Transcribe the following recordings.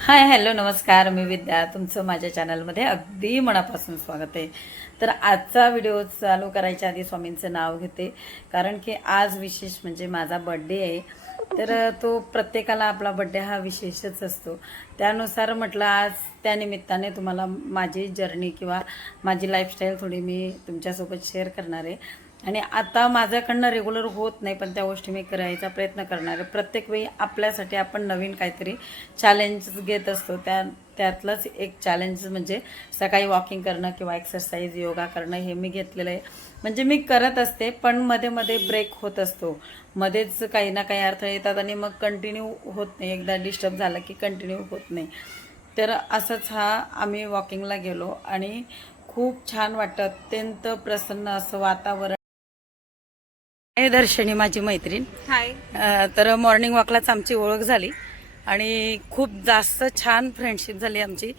Hi hello नमस्कार, मी विद्या. तुमचं माझ्या चॅनलमध्ये अगदी मनापासून स्वागत आहे. तर आजचा व्हिडिओ चालू करायच्या आधी स्वामींचं नाव घेते, कारण की आज विशेष म्हणजे माझा बड्डे आहे. तर तो प्रत्येकाला आपला बड्डे हा विशेषच असतो. त्यानुसार म्हटलं आज त्या निमित्ताने तुम्हाला माझी जर्नी किंवा माझी लाईफस्टाईल थोडी मी तुमच्यासोबत शेअर करणार आहे. आणि आता माझ्याकडनं रेग्युलर होत नाही, पण त्या गोष्टी मी करायचा प्रयत्न करणार आहे. प्रत्येक वेळी आपल्यासाठी आपण नवीन काहीतरी चॅलेंज घेत असतो. त्यातलंच एक चॅलेंज म्हणजे सकाळी वॉकिंग करणं किंवा एक्सरसाइज योगा करणं हे मी घेतलेलं आहे. म्हणजे मी करत असते, पण मध्ये मध्ये ब्रेक होत असतो. मध्येच काही ना काही अडथळे येतात आणि मग कंटिन्यू होत नाही. एकदा डिस्टर्ब झालं की कंटिन्यू होत नाही. तर असंच आम्ही वॉकिंगला गेलो आणि खूप छान वाटतं. अत्यंत प्रसन्न असं वातावरण. हे दर्शनी माझी मैत्रीण. हाय. तर मॉर्निंग वॉकलाच आमची ओळख झाली आणि खूप जास्त छान फ्रेंडशिप झाली आमची.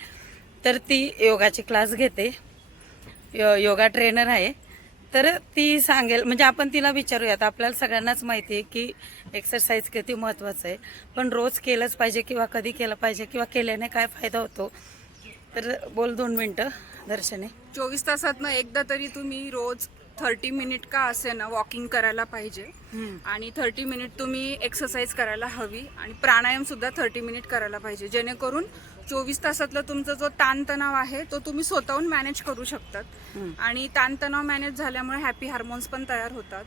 तर ती योगाची क्लास घेते, योगा ट्रेनर आहे. तर ती सांगेल, म्हणजे आपण तिला विचारूयात. आपल्याला सगळ्यांनाच माहिती आहे की एक्सरसाइज किती महत्त्वाचं आहे, पण रोज केलंच पाहिजे किंवा कधी केलं पाहिजे किंवा केल्याने काय फायदा होतो. तर बोल 2 मिनटं दर्शने. 24 तासातनं एकदा तरी तुम्ही रोज 30 मिनिट का असे ना वॉकिंग करायला पाहिजे. आणि 30 मिनिट तुम्ही एक्सरसाइज करायला हवी आणि प्राणायाम सुद्धा 30 मिनिट करायला पाहिजे, जेणेकरून 24 तासातला तुमचा जो ताणतणाव आहे तो तुम्ही स्वतःहून मॅनेज करू शकतात. आणि ताणतणाव मॅनेज झाल्यामुळे हॅपी हार्मोन्स पण तयार होतात.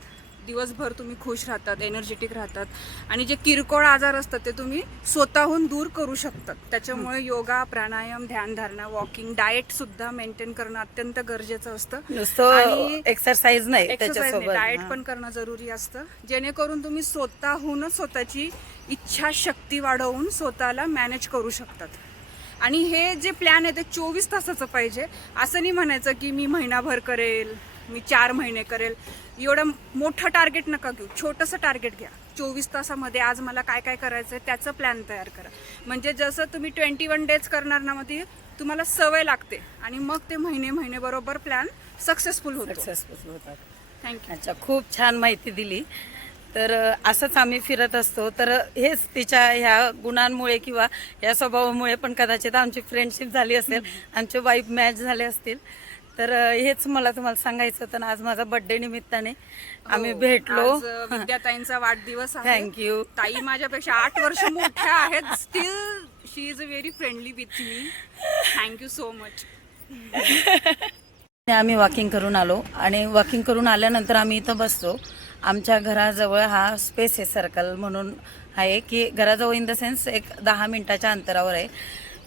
दिवसभर तुम्ही खुश राहतात, एनर्जेटिक राहतात आणि जे किरकोळ आजार असतात ते तुम्ही स्वतःहून दूर करू शकतात. त्याच्यामुळे योगा, प्राणायाम, ध्यानधारणा, वॉकिंग, डाएट सुद्धा मेंटेन करणं अत्यंत गरजेचं असतं. नुसतं एक्सरसाइज नाही, एक्सरसाइज त्याच्यासोबत डाएट पण करणं जरुरी असतं, जेणेकरून तुम्ही स्वतःहूनच स्वतःची इच्छाशक्ती वाढवून स्वतःला मॅनेज करू शकतात. आणि हे जे प्लॅन आहे ते 24 तासाचं पाहिजे. असं नाही म्हणायचं की मी महिनाभर करेल, मी 4 महिने करेल. एवढं मोठं टार्गेट नका घेऊ, छोटंसं टार्गेट घ्या. 24 तासामध्ये आज मला काय काय करायचं आहे त्याचं प्लॅन तयार करा. म्हणजे जसं तुम्ही 21 डेज करणार ना, मग ती तुम्हाला सवय लागते आणि मग ते महिने बरोबर प्लॅन सक्सेसफुल होतात. थँक्यू. अच्छा, खूप छान माहिती दिली. तर असंच आम्ही फिरत असतो. तर हेच तिच्या ह्या गुणांमुळे किंवा या स्वभावामुळे पण कदाचित आमची फ्रेंडशिप झाली असेल, आमचे वाईफ मॅच झाले असतील. तर हेच मला तुम्हाला सांगायचं होतं. आज माझा बर्थडे निमित्ताने आम्ही भेटलो. आज विद्याताईंचा वाढदिवस आहे. थँक्यू. ताई माझ्यापेक्षा 8 वर्ष मोठ्या आहेत. Steel she is very friendly with me. Thank you so much. आम्ही वॉकिंग करून आलो आणि वॉकिंग करून आल्यानंतर आम्ही इथं बसतो. आमच्या घराजवळ हा स्पेस आहे, सर्कल म्हणून आहे, की घराजवळ इन द सेन्स एक 10 मिनिटाच्या अंतरावर आहे.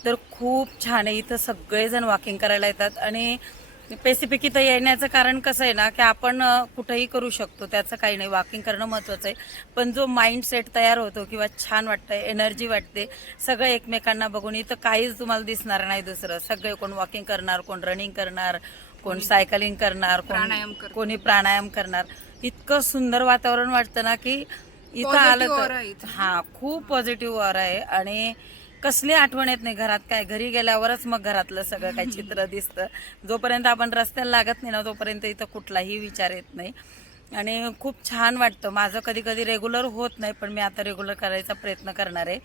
तर खूप छान आहे. इथं सगळेजण वॉकिंग करायला येतात आणि स्पेसिफिक इथं येण्याचं कारण कसं आहे ना, की आपण कुठंही करू शकतो, त्याचं काही नाही. वॉकिंग करणं महत्त्वाचं आहे, पण जो माइंडसेट तयार होतो किंवा छान वाटतं, एनर्जी वाटते, सगळं एकमेकांना बघून. इथं काहीच तुम्हाला दिसणार नाही दुसरं. सगळे कोण वॉकिंग करणार, कोण रनिंग करणार, कोण सायकलिंग करणार, कोणी प्राणायाम करणार. इतकं सुंदर वातावरण वाटतं ना, की इथं आलं तर खूप पॉझिटिव्ह ऑरा आहे. आणि कसली आठवण येत नाही. घरात काय, घरी गेल्यावरच मग घरातलं सगळं काही चित्र दिसतं. जोपर्यंत आपण रस्त्याला लागत नाही ना, तोपर्यंत इथं कुठलाही विचार येत नाही. आणि खूप छान वाटतं. माझं कधी कधी रेग्युलर होत नाही, पण मी आता रेग्युलर करायचा प्रयत्न करणार आहे.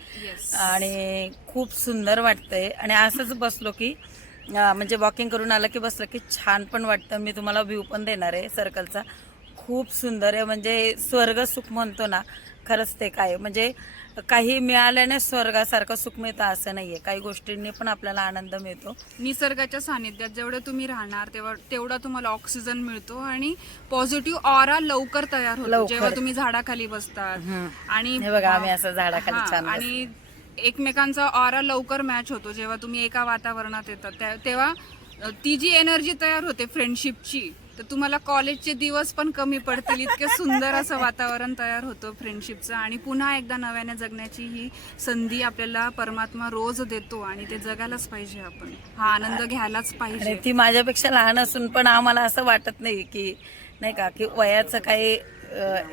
आणि खूप सुंदर वाटतंय. आणि असंच बसलो की म्हणजे वॉकिंग करून आलं की बसलं की छान पण वाटतं. मी तुम्हाला व्ह्यू पण देणार आहे सर्कलचा. खूप सुंदर आहे. म्हणजे स्वर्ग सुख म्हणतो ना, खरंच ते काय, म्हणजे काही मिळाल्याने स्वर्गासारखं सुख मिळतं असं नाहीये. काही गोष्टींनी पण आपल्याला आनंद मिळतो. निसर्गाच्या सानिध्यात जेवढं तुम्ही राहणार तेवढा तुम्हाला ऑक्सिजन मिळतो आणि पॉझिटिव्ह ऑरा लवकर तयार होतो जेव्हा तुम्ही झाडाखाली बसतात. आणि हे बघा, आम्ही असं झाडाखाली छान आणि एकमेकांचा ऑरा लवकर मॅच होतो. जेव्हा तुम्ही एका वातावरणात येतात तेव्हा ती जी एनर्जी तयार होते फ्रेंडशिपची, तर तुम्हाला कॉलेजचे दिवस पण कमी पडतील. इतके सुंदर असं वातावरण तयार होतं फ्रेंडशिपचं. आणि पुन्हा एकदा नव्याने जगण्याची ही संधी आपल्याला परमात्मा रोज देतो आणि ते जगायलाच पाहिजे. आपण हा आनंद घ्यायलाच पाहिजे. ती माझ्यापेक्षा लहान असून पण आम्हाला असं वाटत नाही की, नाही का, की वयाचं काही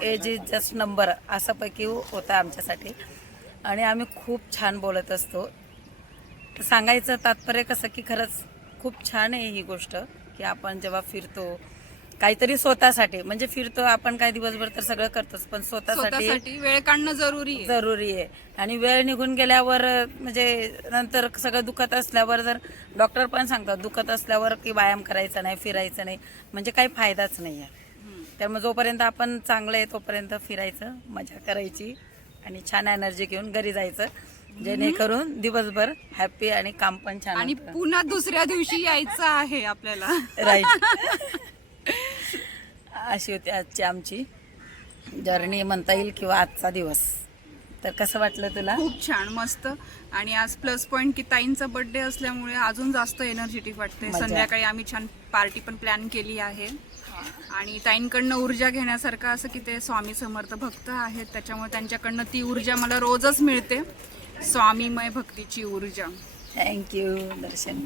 एज इज जस्ट नंबर असं पैकी होतं आमच्यासाठी. आणि आम्ही खूप छान बोलत असतो. सांगायचं तात्पर्य कसं की खरंच खूप छान आहे ही गोष्ट, की आपण जेव्हा फिरतो काहीतरी स्वतःसाठी, म्हणजे फिरतो आपण काय दिवसभर तर सगळं करतोच, पण स्वतःसाठी स्वतःसाठी वेळ काढणं जरुरी आहे. जरुरी आहे. आणि वेळ निघून गेल्यावर म्हणजे नंतर सगळं दुखत असल्यावर, जर डॉक्टर पण सांगतात दुखत असल्यावर की व्यायाम करायचा नाही, फिरायचं नाही, म्हणजे काही फायदाच नाही आहे. त्यामुळे जोपर्यंत आपण चांगलं आहे तोपर्यंत फिरायचं, मजा करायची आणि छान एनर्जी घेऊन घरी जायचं, जेणेकरून दिवसभर हॅपी आणि काम पण छान आणि होतं. पुन्हा दुसऱ्या दिवशी यायचं आहे आपल्याला. राईट. अशी होती आजची आमची जर्नी म्हणता येईल, किंवा आजचा दिवस. तर कसं वाटलं तुला? खूप छान, मस्त. आणि आज प्लस पॉइंट की ताईंचा बर्थडे असल्यामुळे अजून जास्त एनर्जेटिक वाटते. मजा. संध्याकाळी आम्ही छान पार्टी पण प्लॅन केली आहे. आणि ताईंकडनं ऊर्जा घेण्यासारखं असं की ते स्वामी समर्थ भक्त आहेत, त्याच्यामुळे त्यांच्याकडनं ती ऊर्जा मला रोजच मिळते, स्वामीमय भक्तीची ऊर्जा. थँक्यू दर्शन.